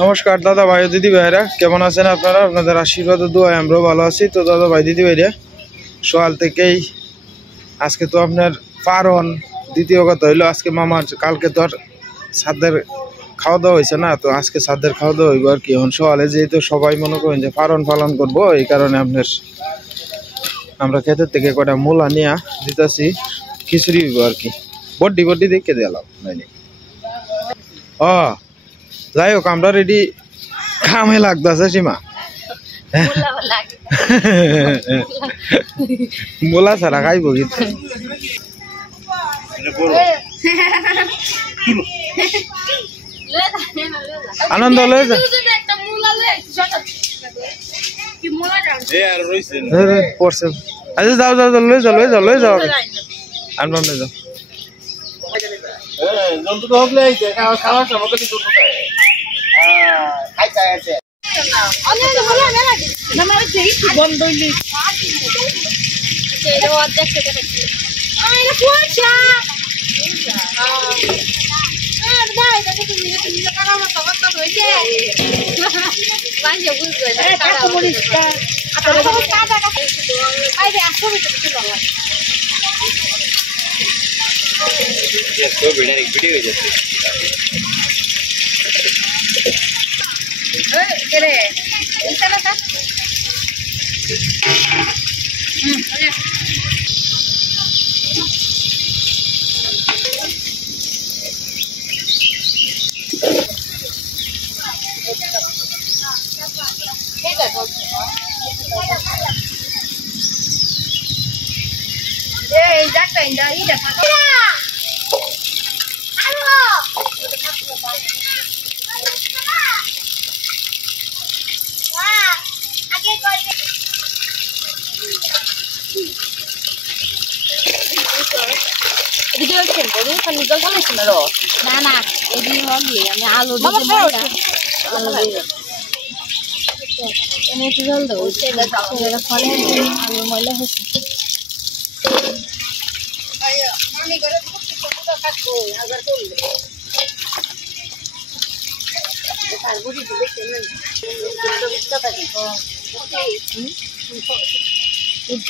নমস্কার দাদা ভাই দিদি ভাইরা, কেমন আছেন আপনারা? আপনাদের আশীর্বাদ ও দোয়ায় আমরাও ভালো আছি। তো দাদা ভাই দিদি ভাইরা, সকাল থেকেই আজকে তো আপনার পারন, দ্বিতীয় কথা হইলো আজকে মামার, কালকে তো আর সাদের খাওয়া দাওয়া হয়েছে না, তো আজকে সাদের খাওয়া দাওয়া হইব আর কি। এখন সকালে যেহেতু সবাই মনে করেন যে পালন পালন করবো, এই কারণে আপনার আমরা ক্ষেতের থেকে কটা মূলা নিয়ে দিতেছি, খিচুড়ি হইব আর কি। বড্ডি বড্ডি দেখে দিলাম নাইনি। যাই হোক, আমরা রেডি কামে লাগতেছে সীমা। মোলা ছাড়া খাইব কিন্তু আনন্দ লয়ে যা পড়ছে। আচ্ছা যাও যাও লয়ে যাও লয়ে যাও লয়ে যাও আনবাম লয়ে যাও। জন্তু তো হলে খাওয়ার সময় কিছু ভিডিও হয়ে যাচ্ছে। না এদিন হবে আমি আলু এনে একটু জল দেবো, ফলে আলু ময়লা হচ্ছে।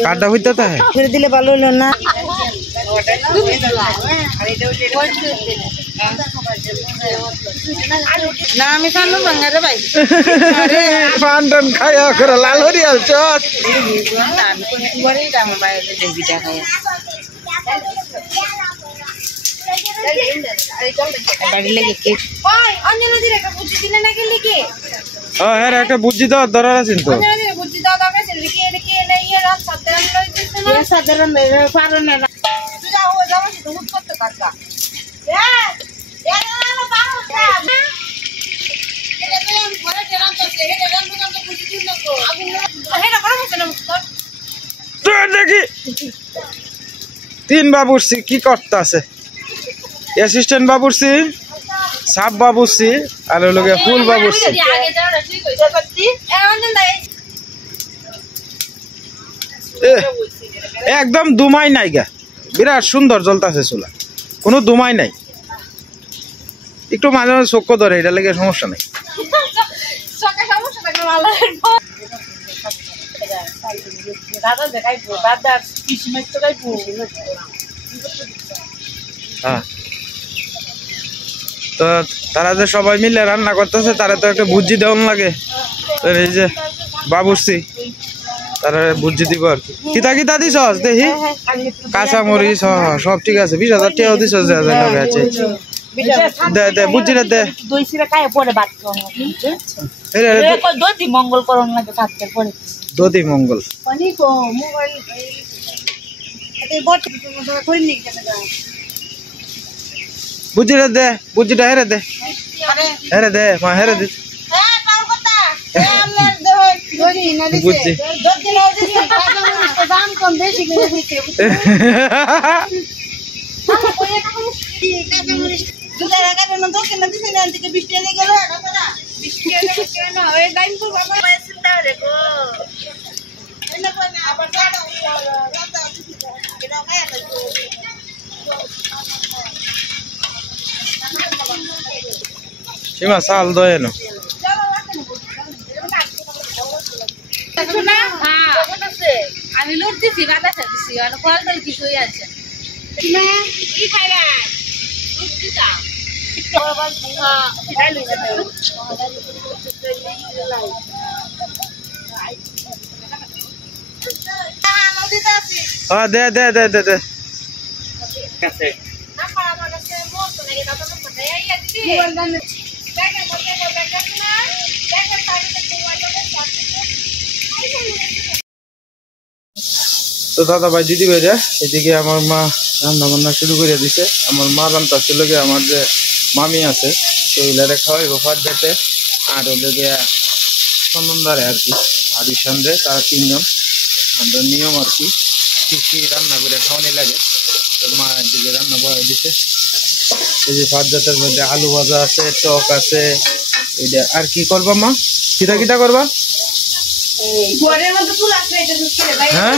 কাটা হইতে করে দিলে ভালো হলো না। না আমি খানো ভাঙারে ভাই পান টান খাইয়া করে লাল হরি আলছ একটা বুঝছি তো দরার আছেন তো সাধারণ পারো না দেখি তিন বাবুরছি কি করতে আছে, অ্যাসিস্ট্যান্ট বাবুরছি, সাপ বাবুরছি আর লোকে ফুল বাবুরছি। একদম দুমাই নাই গা, বিরাট সুন্দর জ্বলতেছে চুলা, কোনো দুমাই নাই। একটু মাঝে মাঝে চক্ষ ধরে, এটা লেগে সমস্যা নাই। তো তারা যে সবাই মিলে রান্না করতেছে, তারা তো একটা বুঝি দেওয়ান লাগে। এই যে বাবুর্চি, তারা বুঝি দিব আর কি। কিতা কিতা দিস দেখি, কাঁচা মরিচ সব ঠিক আছে। 20,000 টাকাও দিস, দে দে বুঝিটা দে। দধি মঙ্গল বুঝিটা দে, বুঝিটা হেরে দে, হেরে দে মা, হেরে দে বুঝছি। সীমা চাল দয়ে না আমি লুট দিছি বাতাসা দিছি আর কল তো কিছু হই আছে না কি খাইরা লুট দিতা দে দে দে দে দে তো দাদা ভাই দিদি ভাইরা এদিকে আমার মা রান্না বান্না শুরু করে দিছে। আমার মা রান্না ছিল গিয়ে আমার যে মামি আছে সেইগুলারে খাওয়াইবো ফার্দাতে আর হলে গিয়া সন্ধারে আর কি আর ঈশানরে তারা 3 জন আমরা নিয়ম আর কি কি রান্না করে খাওয়ানি লাগে। তো মা এদিকে রান্না বয়ে দিছে। এই যে ফার্দাতের মধ্যে আলু ভাজা আছে, টক আছে, এইটা আর কি করবা মা? কিটা কিটা করবা? হ্যাঁ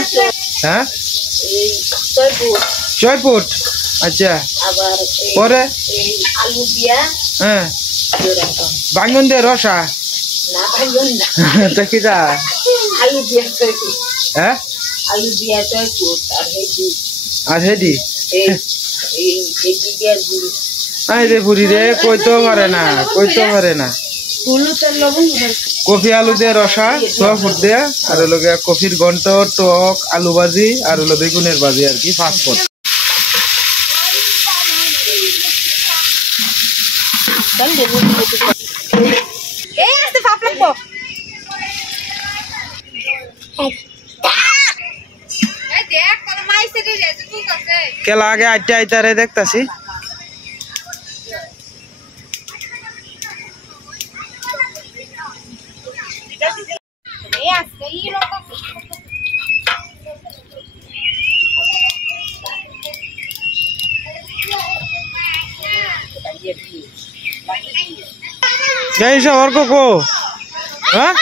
হ্যাঁ জয়পুট আচ্ছা পরে আলু দিয়া হ্যাঁ বাঙ্গন দিয়ে রসা না ভাইজন না তা কিটা আলু দিয়া হ্যাঁ আলু দিয়া জয়পুট আর হেডি এই দিয়া গুড়ি আই রে বুড়ি রে কইতো পারে না হলুদ আর লবণ কফি আলু দিয়ে রসা জয়পুট দিয়ে আর হলো গিয়া কফির ঘন্ট, টক, আলু ভাজি আর হলো বেগুনের ভাজি আর কি ফাস্টফুড। এই আস্তে পাপ লাগবো এই দেখ কোন মাইসে রে তুই কাছে কেলা আগে আইতে আইতারে দেখতাছি এই আস্তে ই রকম যাই সব আর কো হ্যাঁ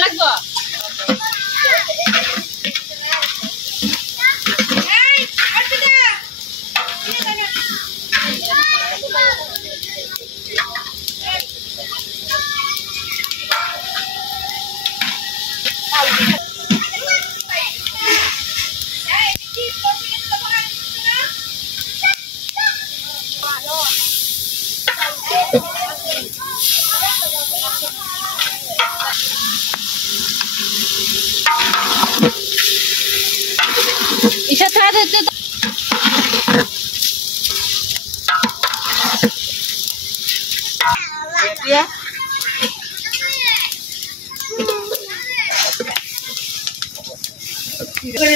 লাগবো ইচ্ছা থাকে তো দিয়া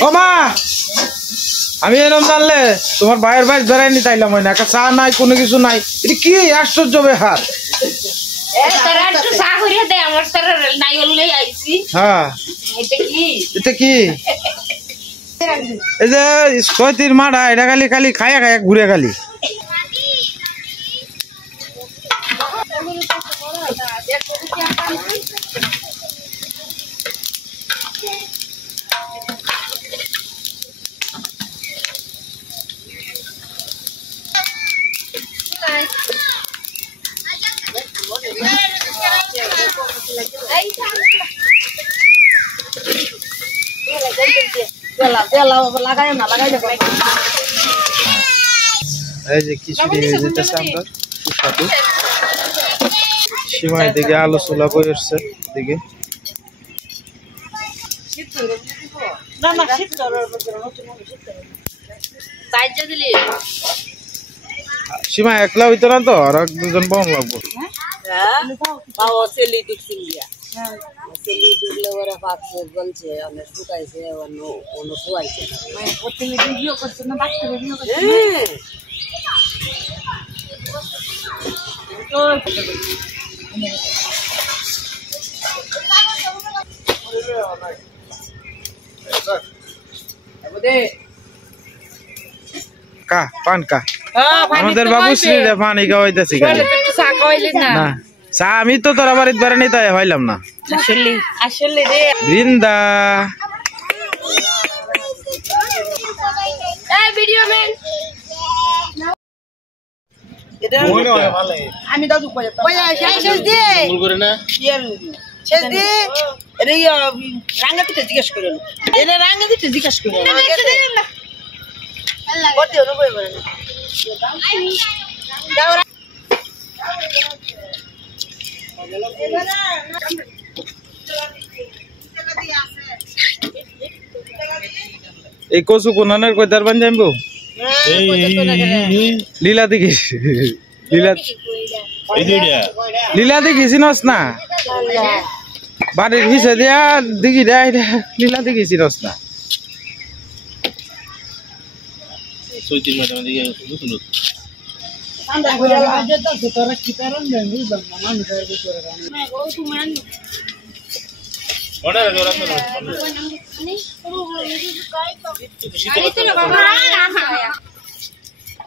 ও মা আমি এরকম জানলে তোমার ভাইয়ের ভাই বেড়াইনি তাইলাম হয় না একটা চা নাই কোনো কিছু নাই এটা কি আশ্চর্য ব্যাপার। তোরা একটু চা করিয়া দে আমার তোরা নাই হলে আইছি হ্যাঁ এটা কি এই যে ছয়টির মাঠা এটা খালি খালি খায়া খায়া ঘুরে খালি এই যে খিচুড়ি হয়ে যেতেছে আমরা সুস্বাদু সীমায় দিকে আলো চুলা বই আসছে দিকে সীমা একলা হইতো না তো আর 2জন বোন লাগবো কা পান কা আমাদের বাবুশ্রী রে পানি খাওয়াইতেছি না চা আমি তো তোরা বাড়িতে বেড়ানি তাই হইলাম না আসলে রে বৃন্দা ভিডিও ম্যান আমি দাদু শেষ দিয়ে শেষ দিয়ে এটা রাঙ্গা পিঠে জিজ্ঞেস করুন এটা রাঙ্গা পিঠে জিজ্ঞেস করুন এই কচু কোনানের কয়তার বান যাইবো লীলা দেখিস লীলা দেখিস নস না বাড়ির পিছে দিয়া দেখি দেয় লীলা দেখিস নস না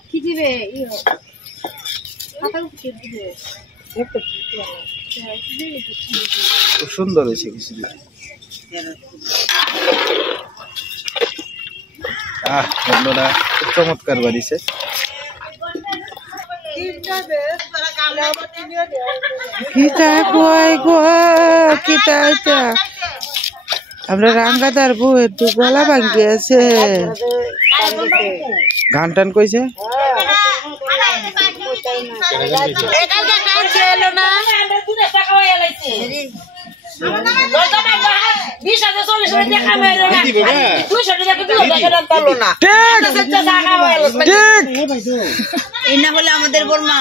কি দিবে খুব সুন্দর হয়েছে কিছু বন্ধুরা খুব চমৎকার বাড়িছে আমরা রাঙ্গাদার বউ একটু গলা ভাঙ্গি আছে গান টান কইছে আমাদের বর্মা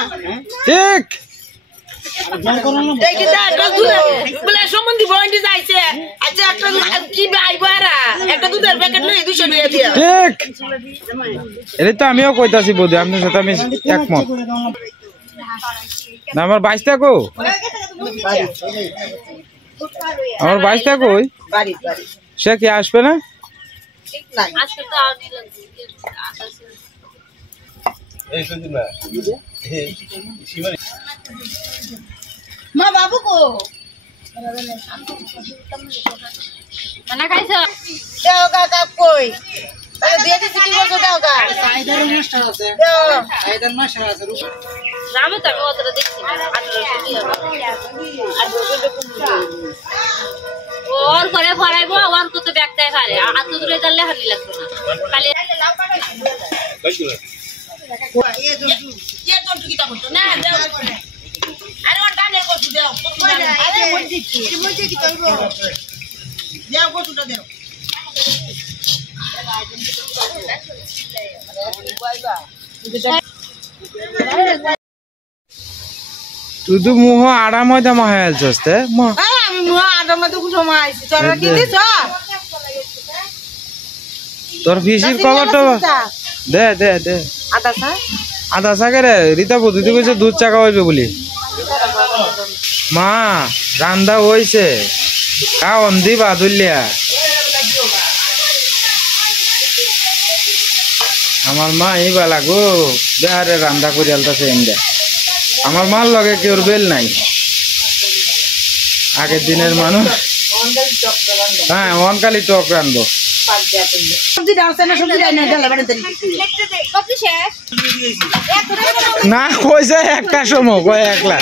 ঠিক সম্বন্ধী বন্ডি যাইছে আচ্ছা একটা কি একটা দুধের প্যাকেট লই 200 টাকা দিয়া ঠিক এটা তো আমিও কইতাছি বৌদি আপনার সাথে আমি একমত না আমার 22 টাকা আমার 22 টাকা কই সে কি আসবে না আজকে তো আর দিলেন মা বাবু কো না খাইছো দেও কাকা কই তাহলে দিয়ে দিছি কি করছো দেও কা সাইদার মাস্টার আছে দেও সাইদার মাস্টার আছে রামে তো আমি ওদের দেখছি না 1800 দিয়ে ওর করে ফরাইবো ওর কত ব্যাগটাই পারে আর তো দূরে গেলে হানি লাগতো না খালি কে জন্টু কিটা করছো না দেও আরে ওর ডানে করছো দেও আরে মজি কি কইবো দেও করছোটা দেও তুই তো মুহ আড়া ময়দা মাহাল চস্তে আমি মুহ আডা মধ্যে কুসমা আইছি তোরা কি দিছ তোর ফিসির খবরটা দে দে দে আদা সা আধা সাকে রে রীতা পদ্ধতি কইছে দুধ চাকা হইবে বলি মা রান্দা হইছে খাওন দিবা দুলিয়া আমার মা এইবা লাগো বেহারে রান্দা করে আলতাছে এন্ডা আমার মার লগে কেউর বেল নাই আগের দিনের মানুষ হ্যাঁ অনকালি টক রান্ধবো সবজি দাও না সবজি দাও না ঢালা বানাতে কত শেষ না কইছে একটা সময় কয় একলা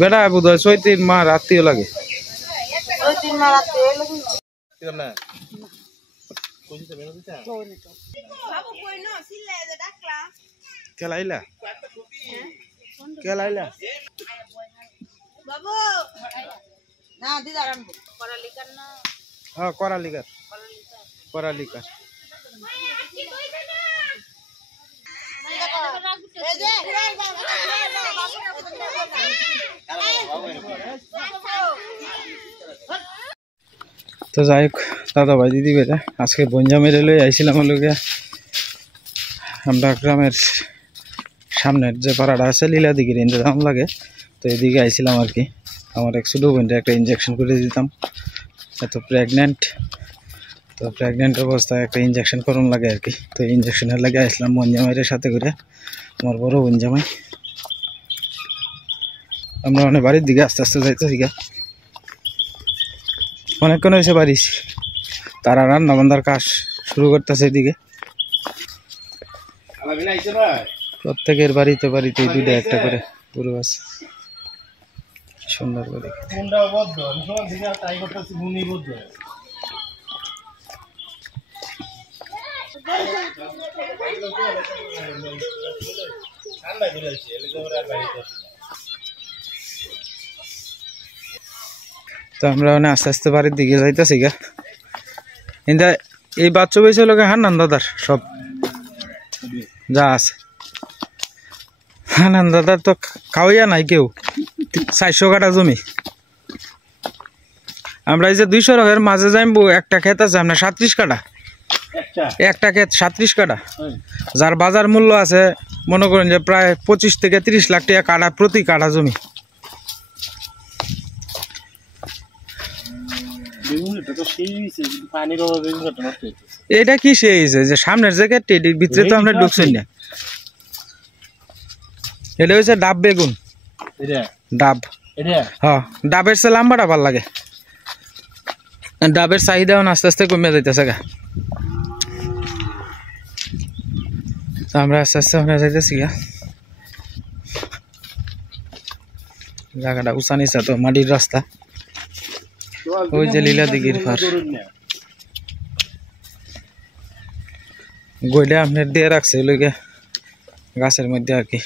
বেটা বুধ চৈতির মা রাত্রিও লাগে খেলাইলা খেলাইলা বাবু না দিদা রাম পড়ালিকার না হ্যাঁ করালিকার করালিকার এই যে তো যাই হোক দাদা ভাই দিদি বেটা আজকে বঞ্জা মেরে লই আইছিলাম লোকে আমরা গ্রামের সামনের যে পাড়াটা আছে লীলা দিঘির ইন্তজাম লাগে তো এদিকে আইছিলাম আর কি আমার এক ছোটো বোনটা একটা ইঞ্জেকশন করে দিতাম এত প্রেগনেন্ট তো প্রেগনেন্ট অবস্থায় একটা ইঞ্জেকশন করুন লাগে আর কি তো ইঞ্জেকশনের লাগে আসলাম বঞ্জামাইয়ের সাথে করে আমার বড় বঞ্জামাই আমরা মানে বাড়ির দিকে আস্তে আস্তে যাইতেছি গা অনেকক্ষণ হয়েছে বাড়িস, তারা রান্না বান্ধার কাজ শুরু করতেছে এদিকে। প্রত্যেকের বাড়িতে দুইটা একটা করে গরু আছে, সুন্দর করে। তো আমরা মানে আস্তে আস্তে বাড়ির দিকে যাইতেছি গা। কিন্তু এই বাচ্চা বয়সের লোকে হান্নান দাদার সব যা আছে, হান্নান দাদার তো খাওয়াইয়া নাই কেউ। 400 কাঠা জমি, আমরা এই যে 200 রকের মাঝে যাইব, একটা ক্ষেত আছে আপনার 37 কাঠা, একটা ক্ষেত 37 কাঠা, যার বাজার মূল্য আছে মনে করেন যে প্রায় 25 থেকে 30 লাখ টাকা কাঠা, প্রতি কাঠা জমি। এটা কি সেই যে সামনের জায়গায় টেডির ভিতরে তো আমরা ঢুকছি না। এটা হচ্ছে ডাব বেগুন, ডাব। হ্যাঁ, ডাবের চেয়ে লাম্বাটা ভাল লাগে। ডাবের চাহিদাও আস্তে আস্তে কমে যাইতেছে গা। আমরা আস্তে আস্তে আমরা যাইতেছি গা। জায়গাটা উঁচা নিচা তো, মাটির রাস্তা। ওই যে লীলা দিঘির পার, গইলে আপনার দিয়ে রাখছে ওইগুলো গাছের মধ্যে আর কি।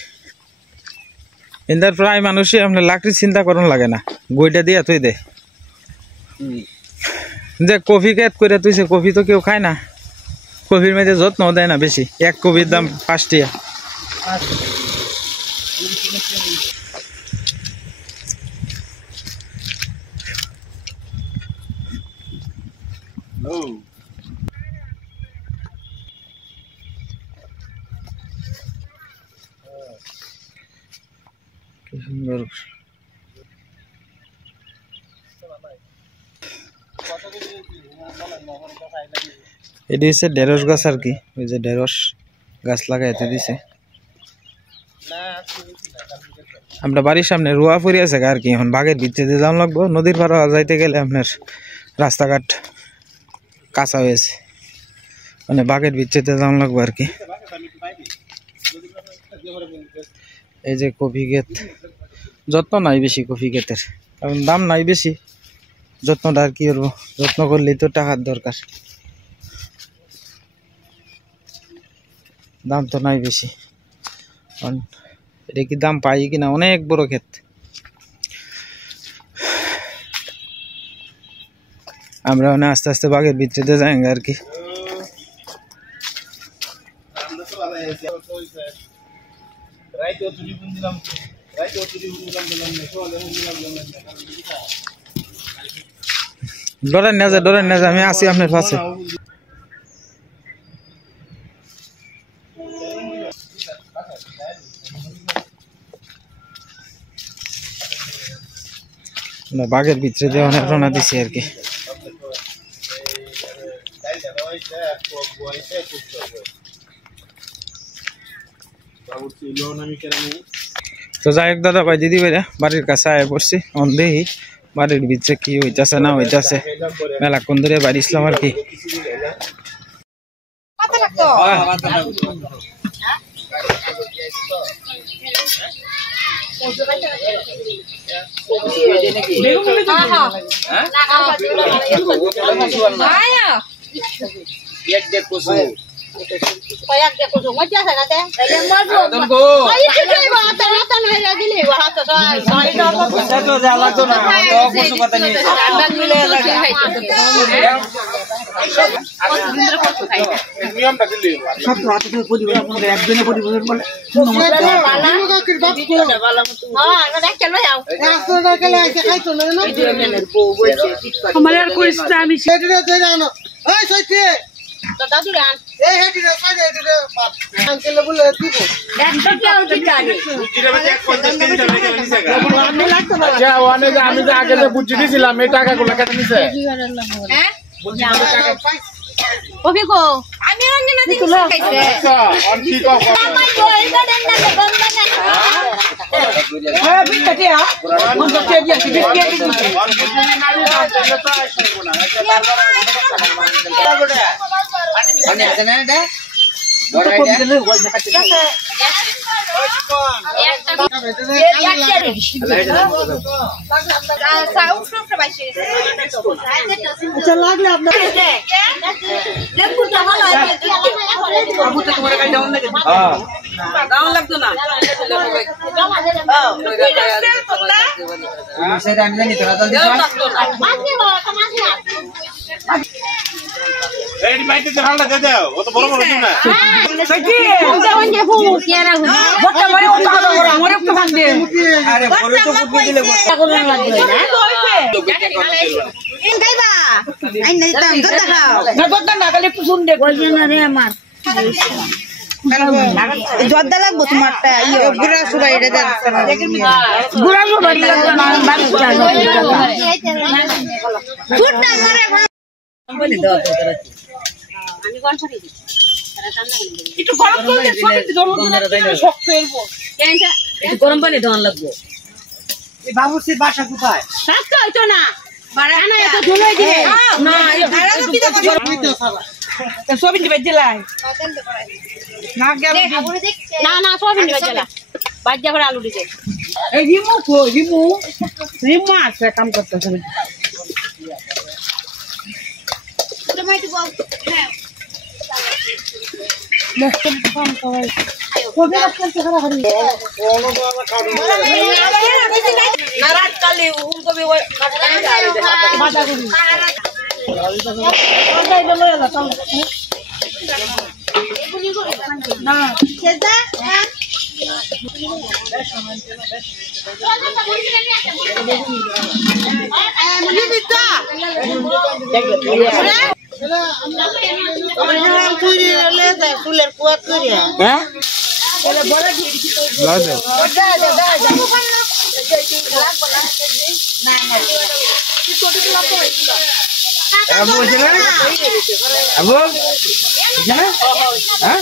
এদের প্রায় মানুষই আপনার লাকড়ি চিন্তা করুন লাগে না, গইটা দিয়ে তুই দে। যে কফি খেত করে তুইছে, কফি তো কেউ খায় না, কফির মধ্যে যত্ন দেয় না বেশি। এক কফির দাম 5 টাকা। কি সুন্দর। এটি হচ্ছে ঢেঁড়স গাছ আর কি, ওই যে ঢেঁড়স গাছ লাগাইতে দিছে। আমরা বাড়ির সামনে রোয়া ফুরি আছে আর কি। এখন বাঘের ভিতরে যাওয়া লাগবো, নদীর পাড়া যাইতে গেলে আপনার রাস্তাঘাট কাঁচা হয়েছে, মানে বাঘের ভিতরে যাওয়া লাগবো আর কি। এই যে কফি ক্ষেত, যত্ন নাই বেশি কফি ক্ষেতের, কারণ দাম নাই বেশি। যত্নটা আর কি করবো, যত্ন করলেই তো টাকার দরকার, দাম তো নাই বেশি। এটা কি দাম পাই কিনা, অনেক বড় ক্ষেত। আমরা মানে আস্তে আস্তে বাঘের ভিতরে যাই আর কি। ডরেন না যে, ডরেন না যে, আমি আছি আপনার পাশে। বাঘের ভিতরে দিয়ে অনেক রওনা দিছি আর কি। তো যাই হোক দাদা ভাই দিদি ভাইরা, বাড়ির কাছে আয় পড়ছি। দেখি বাড়ির ভিতরে কি হইতাছে না হইতাছে, মেলাক্ষণ ধরে বাড়ি ইসলাম আর কি। আমি যে আগে যে বুঝি দিয়েছিলাম এই টাকাগুলো কেটে নিছে। ওকে কো আমি অঞ্জনা দিন খাইছে আমার বই গাড়ন না গন্ধ না হ্যাঁ বিটাটিয়া কোন তো কে দিয়েছে বিস্কিট দিয়েছে মানে আছে না এটা বড় আচ্ছা লাগলে আপনার গাউন লাগতো না সেটা আমি জানি তোরা জলদি কর এই বাইতে তো হালটা দে দাও ও তো বড় বড় দিন না সত্যি ওটা ওনকে ফুল কেরা হল বড়টা মানে ওটা আমার একটু ভাগ দে আরে বড় তো কুপি দিলে গুলো লাগবে না ইন গাইবা আই নাই তাম দত দাও না দত না খালি একটু শুন দে কইছে না রে আমার জর্দা লাগবো তোমারটা গুড়া সুরা এটা দেন গুড়া বাড়ি লাগবে না বাড়িটা ফুটটা মারে বলি দাও আমি কোন ছড়ি দি একটু গরম করে দে সব গরম করে শক ফেলবো কেনটা একটু গরম পানি দেওয়ান লাগবে এই বাবুসির বাসা কোথায় শাস্ত হইতো না বাড়া না এত ধুলোই দিবে না এটা কি দেখো সবিন দিবে দিলাই না গেল না না সব নিবে চলা বাজ্জা করে আলু দিতে এই রিমু আছে কাম করতেছে তোমায় তো বল হ্যাঁ নারাজ কালি উলকবি বাটা করি না সেটা ফুলের কুয়াত করিয়া হ্যাঁ লাগে আবু আছে না আবু আছে না হ্যাঁ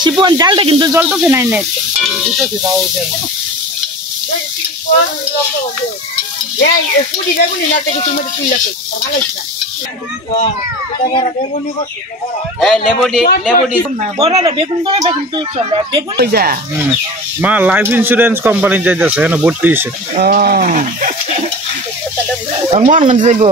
শিপন জালটা কিন্তু জ্বলতেছে না নেট পুরি বেগুনি না থেকে তুমি তুললে ভালো না এই লেবুডি বড়রা বেগুন করে কিন্তু চলে বেগুন হই যা মা লাইফ ইন্স্যুরেন্স কোম্পানি যাইতেছে না ভর্তি হইছে মন গঞ্জ যাইবো